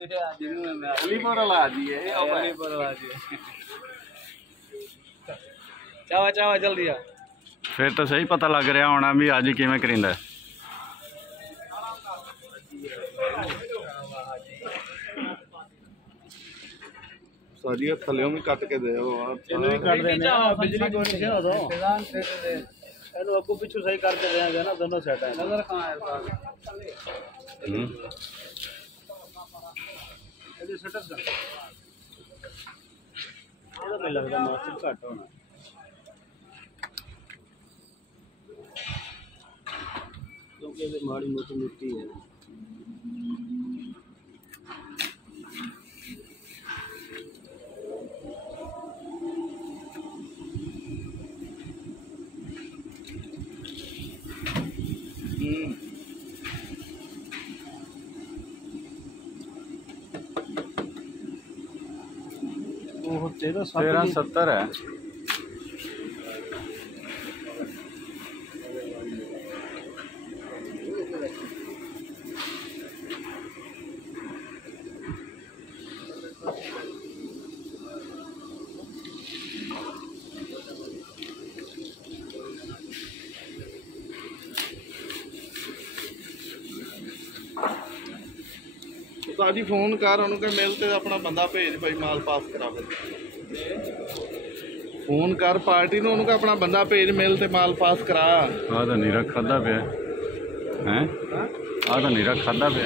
अलीपुर वाला जी है, अलीपुर वाला जी चावा चावा जल्दी आ। फिर तो सही पता लग रहा होना भी अज किवें करिंदा साजिया थल्लियों भी कट के दे इन्हें भी काट देने बिजली को नहीं है तो इन्हें अगू पिछू सही करके देंगे ना दोनों सेट है नजर कहां है ये सेटअप का ये तो लगता मास्टर घट होना क्योंकि ये माड़ी मोटी मिट्टी है। वो 1370 है। ताजी फोन कर उन्होंने मेल ते अपना बंदा भेज भाई माल पास करावे। फोन कर पार्टी ने उन्होंने अपना बंदा भेज मेल ते माल पास करा। आ तो नीरा खादा पे है आ तो नीरा खादा पे